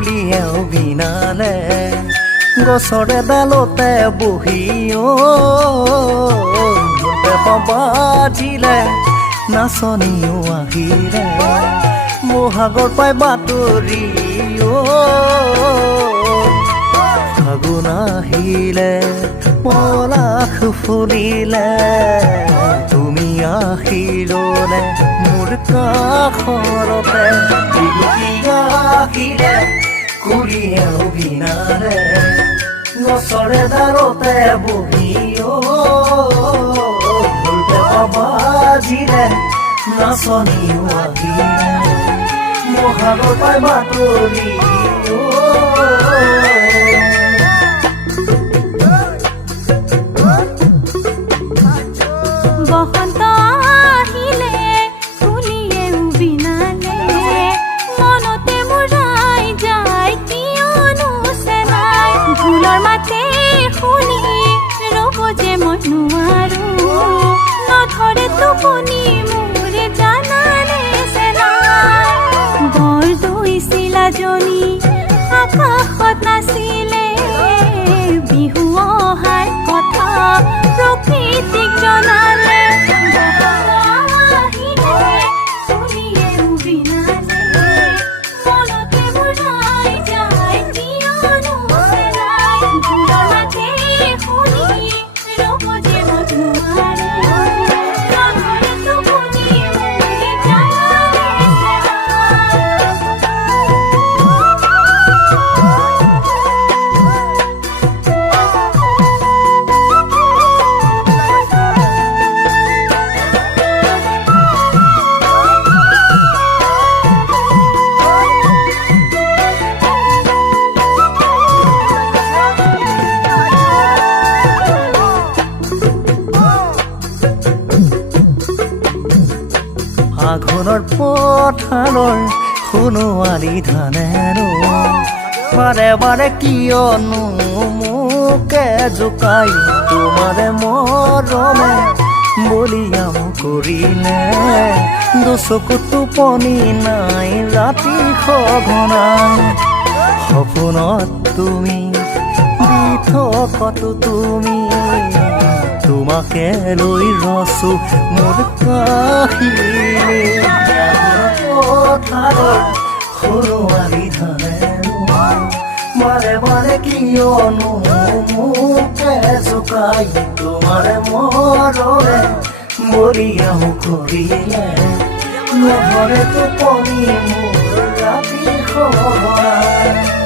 কুলিয়েও বিনালে গছৰে ডালতে বহি বাজিলে নাচনীও আহিলে মহাগৰ পাই বাতৰি ফাগুন আহিলে পলাশ ফুলিলে তুমি আহিলনে মোৰ কাষৰতে আহিলে কুলিয়েও বিনালে গছৰে ডালতে বহি বাজিলে নাচনীও আহিলে মহাগৰ পাই বাতৰি বসন্ত আহিলে কুলিয়েও বিনালে মনতে মুৰাই যায় কিয়নো চেনাই ঢোলৰ মাতে শুনি ৰ'ব যে মই নোৱাৰো নধৰে টোপনি মোৰে জানানে চেনাই বৰদৈ চিলাজনী আকাশত নাছিলে বিহু অহাৰ কথা প্ৰকৃতিক জনালে আঘোণৰ পথাৰৰ সোণোৱালী ধানেনো বাৰে বাৰে কিয়নো মোকে জোকাই তোমাৰে মৰমে বলিয়াম কৰিলে দুচকুত টোপনি নাই ৰাতি সঘনাই সপোনত তুমি দি থকাতো তুমি তোমাকে লৈ ৰচো মোৰ কাহিনী সোণোৱালী ধানে বাৰে বাৰে কিয়নো মোকে জোকাই তোমাৰে মৰমে বলিয়াম কৰিলে নধৰে টোপনি মোৰ ৰাতি সঘনাই